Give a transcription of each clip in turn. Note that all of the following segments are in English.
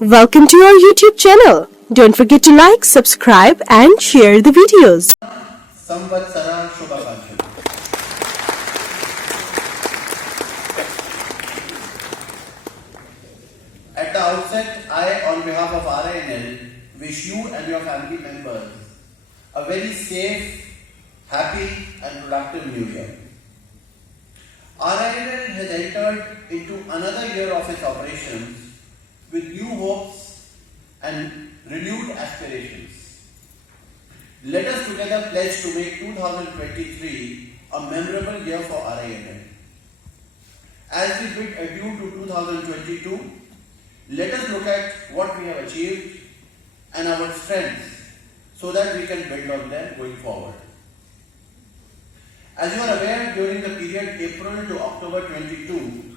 Welcome to our YouTube channel. Don't forget to like, subscribe and share the videos. Samvatsara Shubhakanksha. At the outset, I, on behalf of RINL, wish you and your family members a very safe, happy and productive new year. RINL has entered into another year of its operations with new hopes and renewed aspirations. Let us together pledge to make 2023 a memorable year for RINL. As we bid adieu to 2022, let us look at what we have achieved and our strengths so that we can build on them going forward. As you are aware, during the period April to October 22,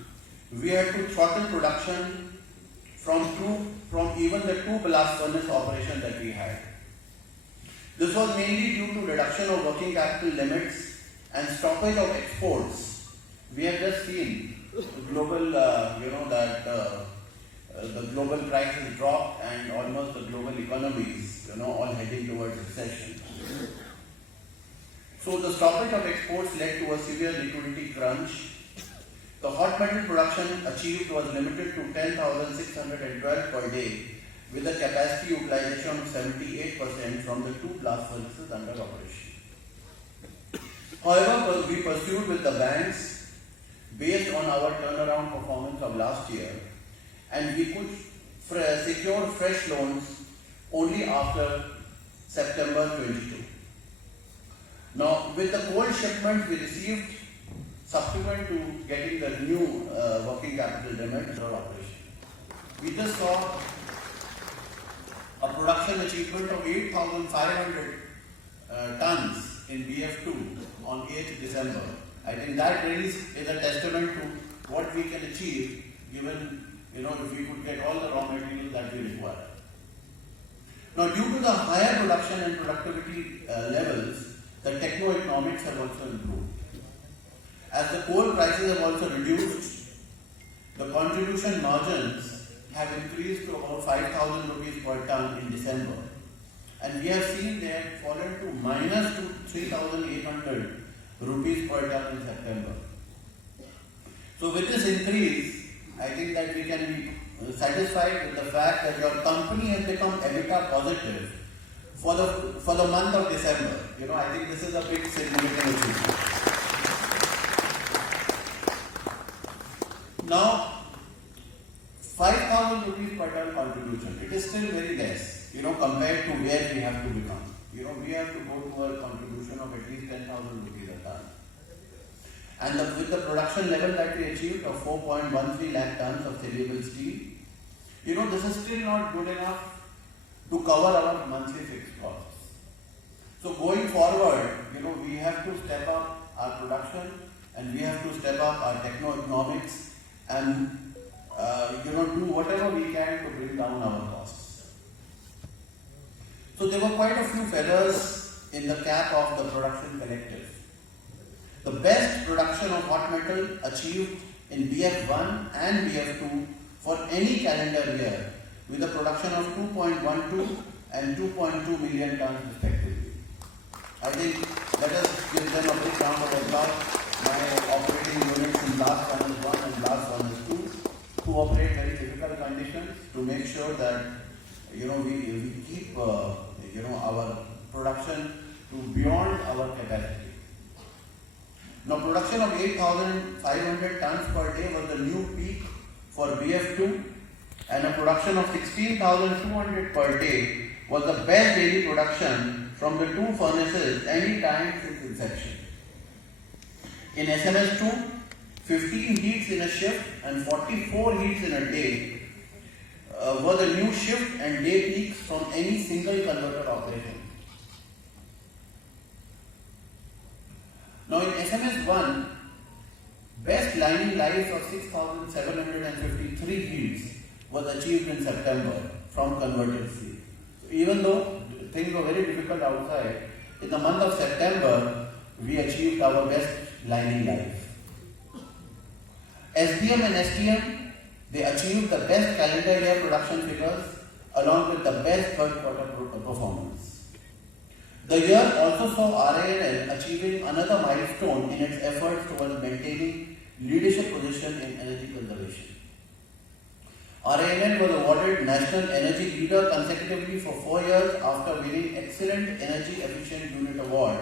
we had to throttle production from even the two blast furnace operations that we had. This was mainly due to reduction of working capital limits and stoppage of exports. We have just seen global, the global prices dropped and almost the global economies, all heading towards recession. So the stoppage of exports led to a severe liquidity crunch. The hot metal production achieved was limited to 10,612 per day with a capacity utilization of 78% from the two blast furnaces under operation. However, we pursued with the banks based on our turnaround performance of last year, and we could secure fresh loans only after September 22. Now, with the coal shipment we received subsequent to getting the new working capital limit under operation, we just saw a production achievement of 8,500 tons in BF2 on 8th December. I think that really is a testament to what we can achieve given, if we could get all the raw materials that we require. Now, due to the higher production and productivity levels, the techno-economics have also improved. As the coal prices have also reduced, the contribution margins have increased to about 5,000 rupees per ton in December. And we have seen they have fallen to minus to 3,800 rupees per ton in September. So with this increase, I think that we can be satisfied with the fact that your company has become EBITDA positive for the month of December. I think this is a big significant achievement. Now, 5,000 rupees per ton contribution, it is still very less, compared to where we have to become. We have to go to a contribution of at least 10,000 rupees a ton. And with the production level that we achieved of 4.13 lakh tons of saleable steel, this is still not good enough to cover our monthly fixed costs. So going forward, we have to step up our production and we have to step up our techno-economics and do whatever we can to bring down our costs. So there were quite a few feathers in the cap of the production collective. The best production of hot metal achieved in BF1 and BF2 for any calendar year with a production of 2.12 and 2.2 million tons respectively. I think let us give them a big round of applause. My operating units in blast furnace 1 and blast furnace 2 who operate very difficult conditions to make sure that we keep our production to beyond our capacity. Now, production of 8,500 tons per day was the new peak for BF2, and a production of 16,200 per day was the best daily production from the two furnaces any time since inception. In SMS2, 15 heats in a shift and 44 heats in a day were the new shift and day peaks from any single converter operation. Now in SMS1, best lining lives of 6,753 heats was achieved in September from converted steel. So even though things were very difficult outside, in the month of September, we achieved our best lining life. SDM and STM They achieved the best calendar year production figures along with the best third quarter performance. The year also saw RINL achieving another milestone in its efforts towards maintaining leadership position in energy conservation. RINL was awarded National Energy Leader consecutively for 4 years after winning Excellent Energy Efficient Unit Award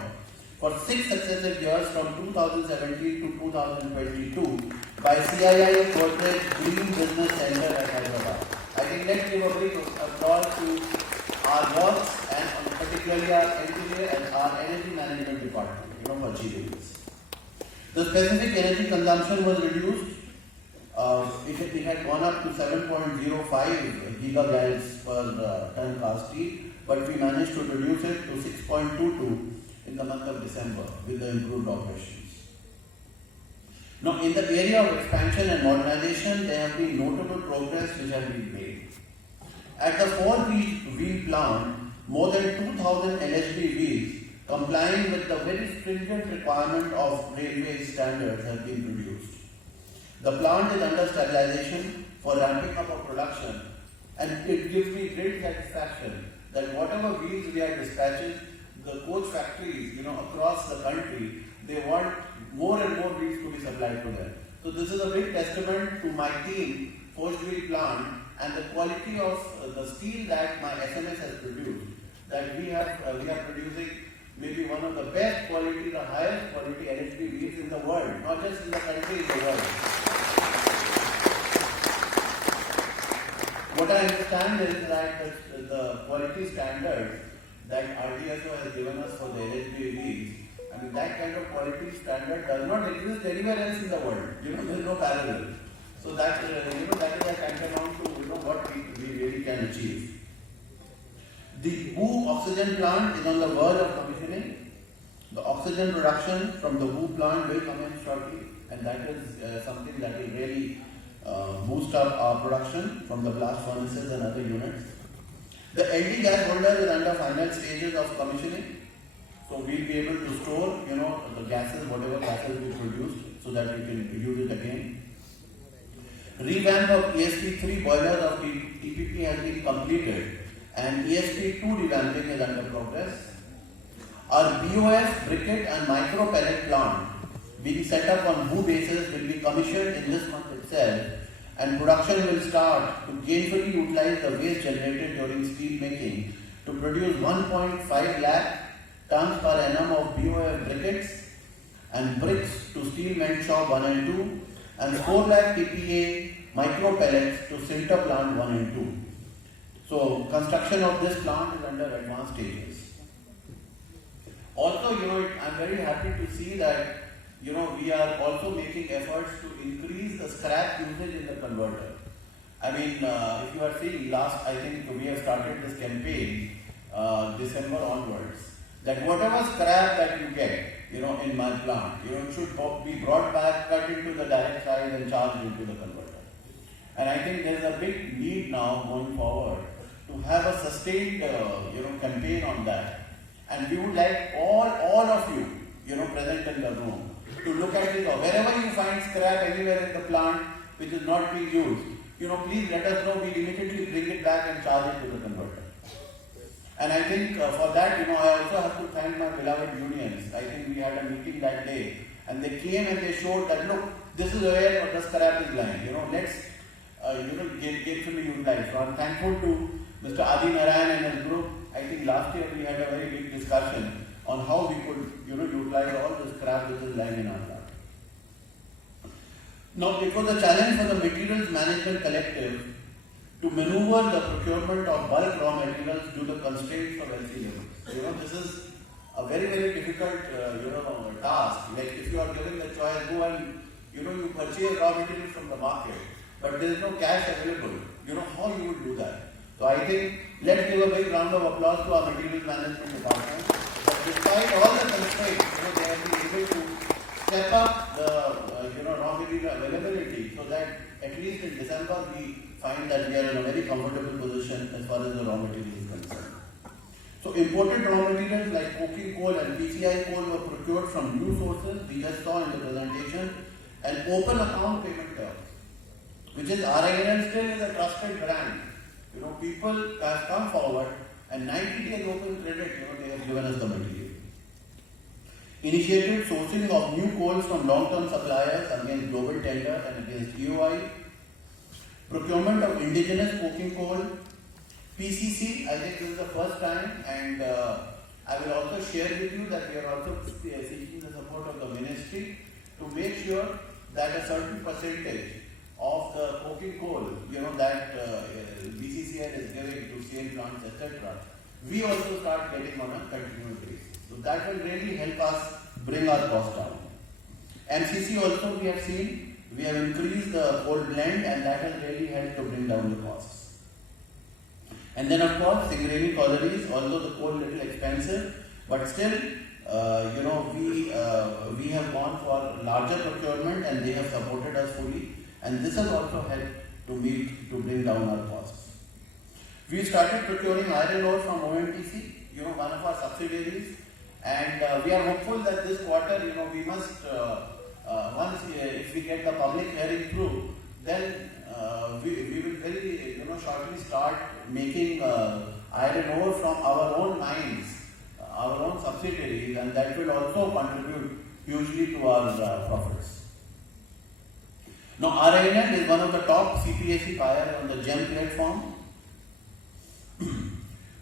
for 6 successive years from 2017 to 2022 by CII Corporate Green Business Center at Hyderabad. I think let's give a big applause to our works and particularly our engineer and our energy management department, for achieving this. The specific energy consumption was reduced. It had gone up to 7.05 gigagallons per ton cast steel, but we managed to reduce it to 6.22 in the month of December with the improved operations. Now, in the area of expansion and modernization, there have been notable progress which have been made. At the 4-wheel plant, more than 2,000 LHD wheels complying with the very stringent requirement of railway standards have been produced. The plant is under stabilization for ramping up of production, and it gives me great satisfaction that whatever wheels we are dispatching, the coach factories, across the country, they want more and more wheels to be supplied to them. So this is a big testament to my team, forged wheel plant, and the quality of the steel that my SMS has produced. That we are producing maybe one of the best quality, the highest quality LHD wheels in the world, not just in the country, in the world. What I understand is that the quality standards that RDSO has given us for the LHD wheels, that kind of quality standard does not exist anywhere else in the world. There is no parallel. So that that is a tantamount to what we really can achieve. The Bhu oxygen plant is on the verge of commissioning. The oxygen production from the Bhu plant will commence shortly, and that is something that will really boost up our production from the blast furnaces and other units. The LD gas holder is under final stages of commissioning, so we'll be able to store, the gases, whatever gases we produced, so that we can use it again. Revamp of ESP3 boilers of TPP has been completed, and ESP2 revamping is under progress. Our BOF, briquette and micro pellet plant being set up on Bhu basis will be commissioned in this month itself, and production will start to gainfully utilize the waste generated during steel making to produce 1.5 lakh tons per annum of BOF briquettes and bricks to steel melt shop 1 and 2, and 4 lakh TPA micro pellets to sinter plant 1 and 2. So construction of this plant is under advanced stages. Also, I'm very happy to see that we are also making efforts to increase the scrap usage in the converter. If you are seeing I think we have started this campaign December onwards, that whatever scrap that you get, in my plant, it should be brought back, cut into the direct size and charged into the converter. And I think there is a big need now going forward to have a sustained, campaign on that. And we would like all of you, present in the room, to look at it, wherever you find scrap anywhere in the plant which is not being used, please let us know. We'll immediately bring it back and charge it to the converter. And I think for that, I also have to thank my beloved unions. I think we had a meeting that day, and they came and they showed that, look, this is where the scrap is lying. Let's gainfully utilize. So I'm thankful to Mr. Adi Narayan and his group. I think last year we had a very big discussion on how we could, utilize all the scrap which is lying in our plant. Now, it was a challenge for the Materials Management Collective to maneuver the procurement of bulk raw materials due to constraints of LC levels. This is a very, very difficult, task. Like if you are given the choice, go and, you purchase raw materials from the market, but there is no cash available. How you would do that? So I think, let's give a big round of applause to our Materials Management Department. But despite all the constraints, they have been able to step up the, raw material availability, so that at least in December we find that we are in a very comfortable position as far as the raw material is concerned. So imported raw materials like coking coal and PCI coal were procured from new sources, we just saw in the presentation, and open account payment terms. which is RINL still is a trusted brand. People have come forward and 90 days open credit, they have given us the material. Initiated sourcing of new coals from long-term suppliers against global tender and against EOI. Procurement of indigenous coking coal. PCC, I think this is the first time, and I will also share with you that we are also seeking the support of the ministry to make sure that a certain percentage of the coking coal, that BCCL is giving to CN plants, etc., we also start getting on a continuous basis. So that will really help us bring our cost down. MCC also we have seen, we have increased the coal blend and that has really helped to bring down the costs. And then of course, Singareni collieries, although the coal little expensive, but still, we have gone for larger procurement and they have supported us fully. And this has also helped to bring down our costs. We started procuring iron ore from ONTC, one of our subsidiaries, and we are hopeful that this quarter, we must, once if we get the public hearing through, then we will very, shortly start making iron ore from our own mines, our own subsidiaries, and that will also contribute hugely to our profits. Now, RINL is one of the top CPSE buyers on the GEM platform.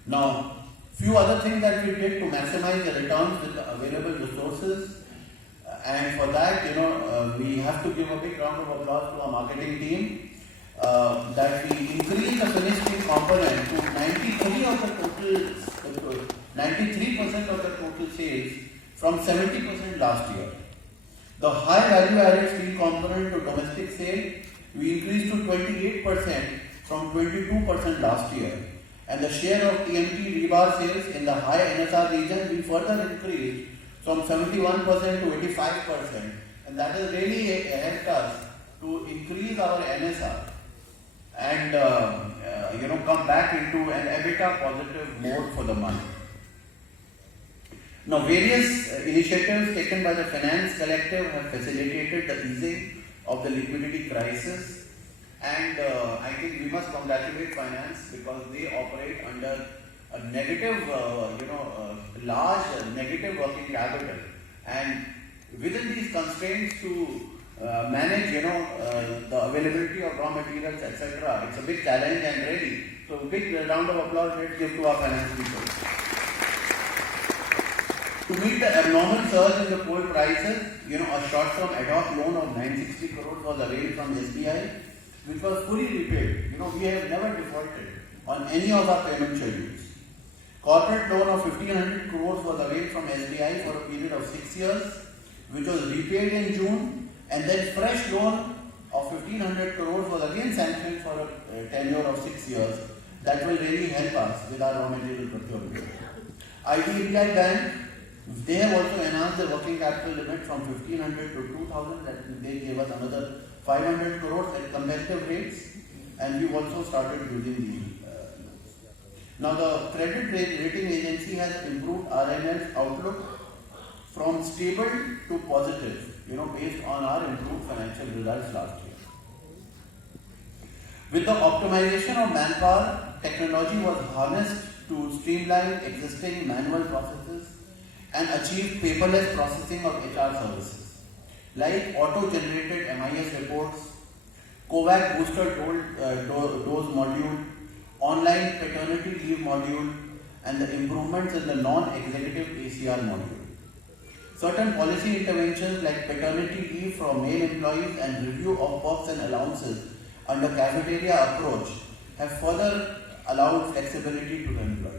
Now, few other things that we did to maximize the returns with the available resources, and for that, we have to give a big round of applause to our marketing team. That we increased the finished steel component to 93% of the total sales from 70% last year. The high value added steel component to domestic sale, we increased to 28% from 22% last year. And the share of TMT rebar sales in the high NSR region, we further increased from 71% to 85%. And that has really helped us to increase our NSR and come back into an EBITDA positive mode for the month. Now, various initiatives taken by the Finance Collective have facilitated the easing of the liquidity crisis, and I think we must congratulate Finance because they operate under a negative, large negative working capital, and within these constraints to manage, the availability of raw materials, etc. It's a big challenge and ready. So, big round of applause let's give to our finance people. To meet the abnormal surge in the coal prices, a short-term ad hoc loan of 960 crores was availed from SBI, which was fully repaid. We have never defaulted on any of our payment schedules. Corporate loan of 1500 crores was availed from SBI for a period of 6 years, which was repaid in June, and then fresh loan of 1500 crores was again sanctioned for a tenure of 6 years. That will really help us with our raw material procurement. IDBI Bank, they have also enhanced the working capital limit from 1500 to 2000, that they gave us another 500 crores at competitive rates, and we also started using the loans. Now the credit rating agency has improved RINL's outlook from stable to positive, based on our improved financial results last year. With the optimization of manpower, technology was harnessed to streamline existing manual processes and achieve paperless processing of HR services, like auto-generated MIS reports, COVAC booster dose module, online paternity leave module, and the improvements in the non-executive ACR module. Certain policy interventions like paternity leave for male employees and review of perks and allowances under cafeteria approach have further allowed flexibility to the employees.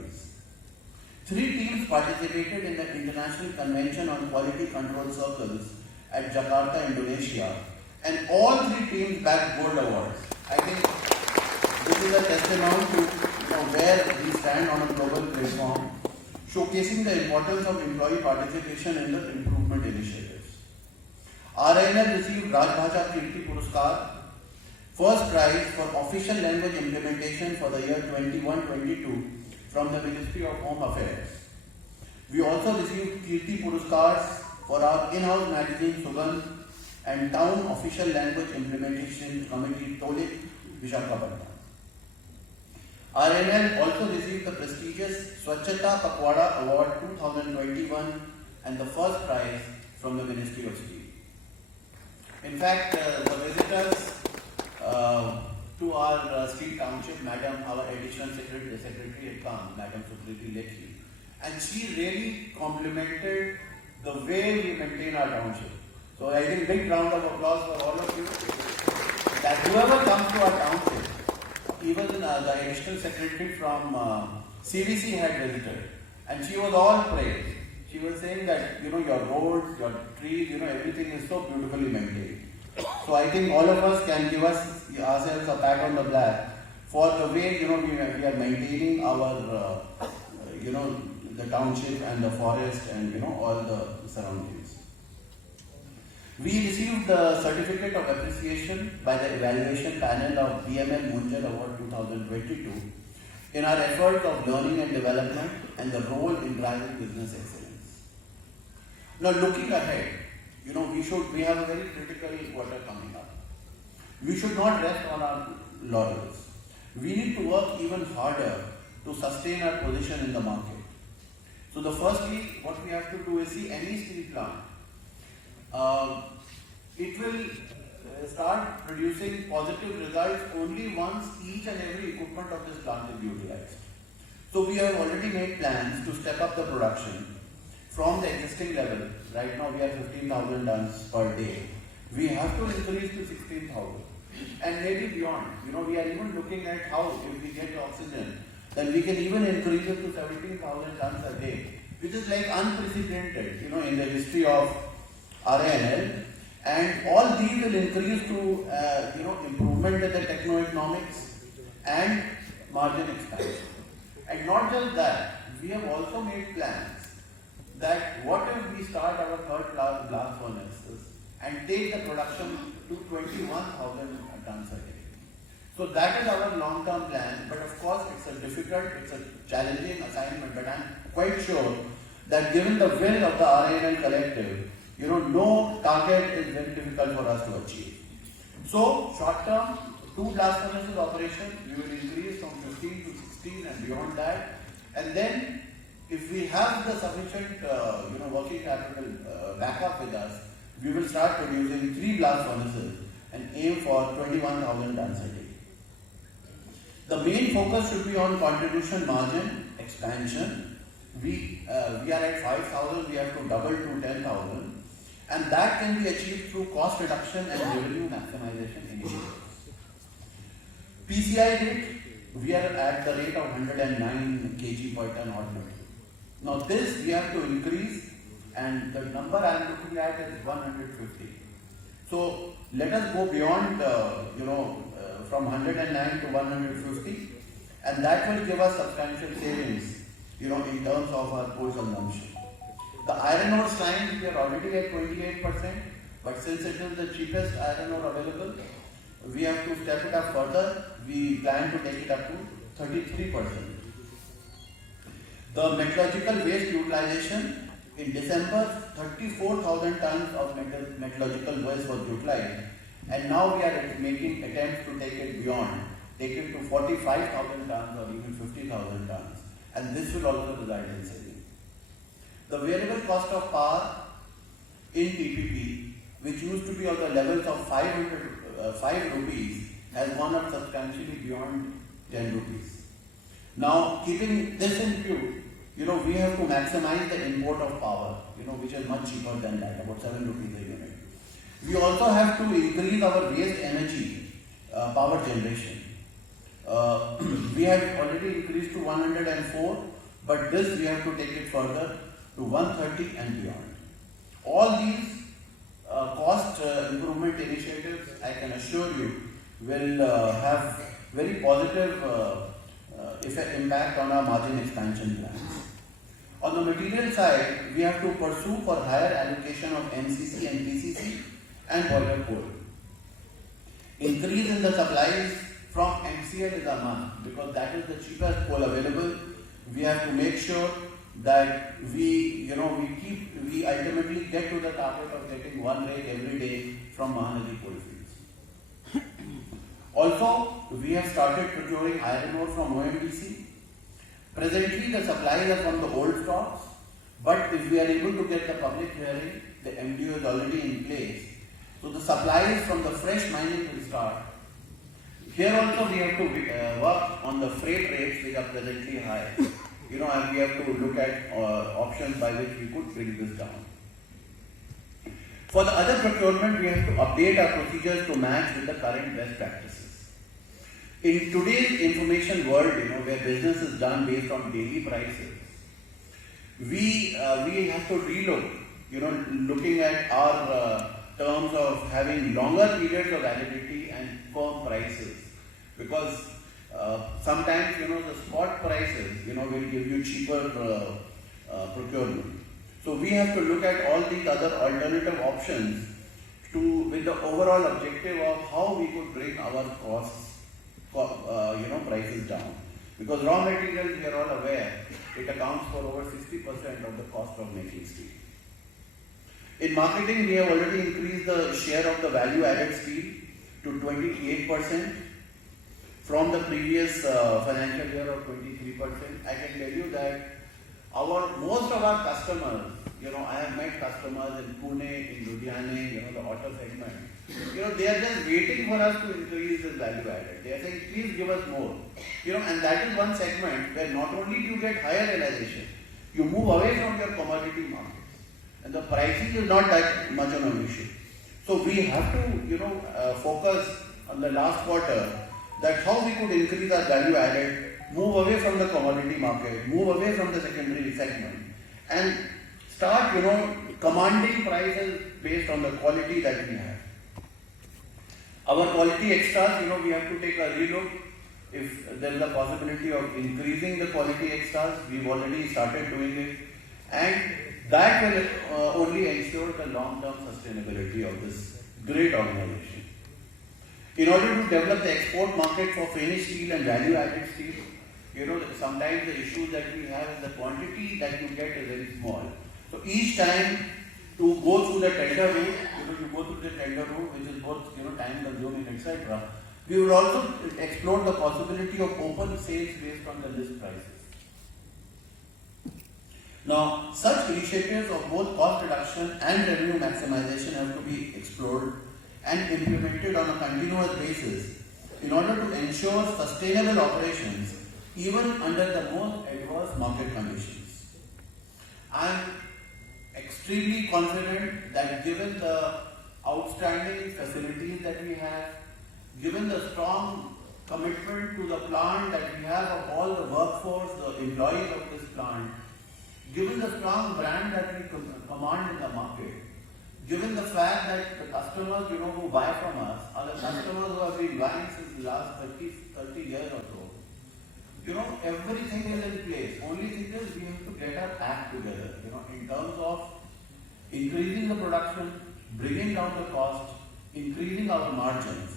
3 teams participated in the International Convention on Quality Control Circles at Jakarta, Indonesia, and all 3 teams bagged gold awards. I think this is a testimony to where we stand on a global platform, showcasing the importance of employee participation in the improvement initiatives. RINL received Rajbhasha Kirti Puraskar, first prize for official language implementation for the year 21-22 from the Ministry of Home Affairs. We also received Kirti Puraskars for our in-house magazine Sugandh, and Town Official Language Implementation Committee, Tolik, Visakhapatnam. RINL also received the prestigious Swachhata Pakwada Award 2021 and the first prize from the Ministry of Steel. In fact, the visitors to our steel township, Madam, our additional secretary had come, Madam Sukriti Lekhi, and she really complimented the way we maintain our township. So I think big round of applause for all of you. That whoever comes to our township, even the additional secretary from CVC had visited, and she was all praised. She was saying that your roads, your trees, everything is so beautifully maintained. So I think all of us can give ourselves a pat on the back for the way we are maintaining our the township and the forest and all the surroundings. We received the certificate of appreciation by the evaluation panel of BML Munjal Award 2022 in our efforts of learning and development and the role in driving business excellence. Now looking ahead, we have a very critical quarter coming up. We should not rest on our laurels. We need to work even harder to sustain our position in the market. So firstly, what we have to do is see any steel plant. It will start producing positive results only once each and every equipment of this plant is utilized. So we have already made plans to step up the production from the existing level. Right now we are 15,000 tons per day. We have to increase to 16,000 and maybe beyond. We are even looking at how, if we get oxygen, then we can even increase it to 17,000 tons a day, which is like unprecedented, in the history of RINL. And all these will increase to, improvement in the techno-economics and margin expansion. And not just that, we have also made plans that what if we start our third blast furnaces and take the production to 21,000 tons a day. So that is our long-term plan, but of course it's a challenging assignment, but I'm quite sure that given the will of the RINL collective, no target is very difficult for us to achieve. So short term, 2 blast furnaces operation, we will increase from 15 to 16 and beyond that. And then if we have the sufficient working capital backup with us, we will start producing 3 blast furnaces and aim for 21,000 tons a day. The main focus should be on contribution margin expansion. We are at 5,000, we have to double to 10,000, and that can be achieved through cost reduction and revenue maximization initiatives. PCI rate, we are at the rate of 109 kg per ton hot metal. Now this we have to increase, and the number I am looking at is 150. So let us go beyond, from 109 to 150, and that will give us substantial savings, in terms of our coal consumption. The iron ore slimes, we are already at 28%, but since it is the cheapest iron ore available, we have to step it up further. We plan to take it up to 33%. The metallurgical waste utilization, in December, 34,000 tons of metallurgical waste was utilized, and now we are making attempts to take it beyond, take it to 45,000 tons or even 50,000 tons, and this will also result in saving. The variable cost of power in TPP, which used to be on the levels of 5 rupees, has gone up substantially beyond 10 rupees. Now, keeping this in view, we have to maximize the import of power, which is much cheaper than that, about 7 rupees a unit. We also have to increase our waste energy power generation. We have already increased to 104, but this we have to take it further to 130 and beyond. All these cost improvement initiatives, I can assure you, will have very positive impact on our margin expansion plans. On the material side, we have to pursue for higher allocation of MCC and PCC and boiler coal. Increase in the supplies from MCL is a must, because that is the cheapest coal available. We have to make sure that we ultimately get to the target of getting 1 rake every day from Mahanadi coalfields. Also, we have started procuring iron ore from OMDC. Presently, the supplies are from the old stocks, but if we are able to get the public hearing, the MDO is already in place. So the supplies from the fresh mining will start. Here also we have to work on the freight rates which are presently high. And we have to look at options by which we could bring this down. For the other procurement, we have to update our procedures to match with the current best practices. In today's information world, where business is done based on daily prices, we have to relook, looking at our terms of having longer periods of validity and firm prices, because sometimes the spot prices will give you cheaper procurement. So we have to look at all these other alternative options with the overall objective of how we could bring our costs prices down, because raw materials, we are all aware, it accounts for over 60% of the cost of making steel. In marketing, we have already increased the share of the value-added steel to 28% from the previous financial year of 23%. I can tell you that most of our customers, I have met customers in Pune, in Ludhiana, the auto segment. They are just waiting for us to increase this value-added. They are saying, please give us more. And that is one segment where not only do you get higher realization, you move away from your commodity markets. And the pricing is not that much of an issue. So we have to, focus on the last quarter that how we could increase our value added, move away from the commodity market, move away from the secondary segment, and start, commanding prices based on the quality that we have. Our quality extras, we have to take a relook. If there is a possibility of increasing the quality extras, we've already started doing it, and that will only ensure the long-term sustainability of this great organization. In order to develop the export market for finished steel and value-added steel, sometimes the issue that we have is the quantity that you get is very small. So each time to go through the tender route, which is both time-consuming, etc. We will also explore the possibility of open sales based on the list prices. Now, such initiatives of both cost reduction and revenue maximization have to be explored and implemented on a continuous basis in order to ensure sustainable operations even under the most adverse market conditions. I am extremely confident that given the outstanding facilities that we have, given the strong commitment to the plant that we have of all the workforce, the employees of this plant, given the strong brand that we command in the market, given the fact that the customers who buy from us are the customers who have been buying since the last 30 years or so, everything is in place. Only thing is we have to get our act together, in terms of increasing the production, bringing down the cost, increasing our margins.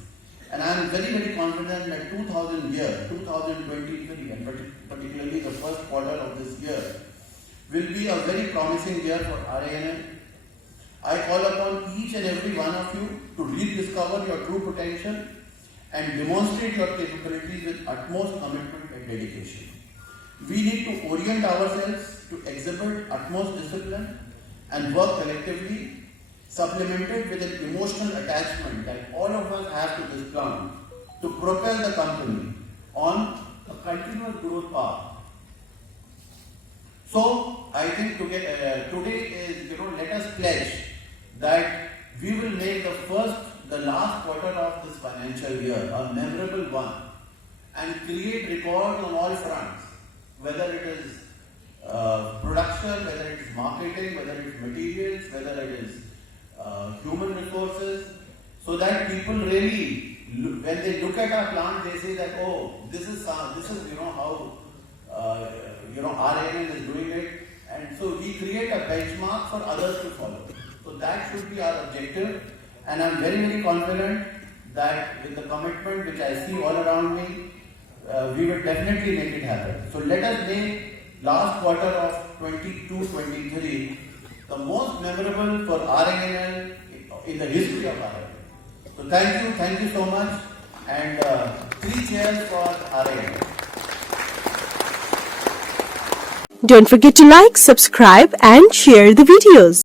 And I am very, very confident that 2023, and particularly the first quarter of this year, will be a very promising year for RINL. I call upon each and every one of you to rediscover your true potential and demonstrate your capabilities with utmost commitment and dedication. We need to orient ourselves to exhibit utmost discipline and work collectively, supplemented with an emotional attachment that all of us have to this plant to propel the company on a continuous growth path. So, I think today is, let us pledge that we will make the last quarter of this financial year a memorable one and create records on all fronts, whether it is production, whether it is marketing, whether it is materials, whether it is human resources, so that people really, when they look at our plant, they say that, oh, this is how RINL is doing it, and so we create a benchmark for others to follow. So that should be our objective, and I am very, very confident that with the commitment which I see all around me, we will definitely make it happen. So let us make last quarter of 22-23, the most memorable for RINL in the history of RINL. So thank you so much, and 3 cheers for RINL. Don't forget to like, subscribe and share the videos.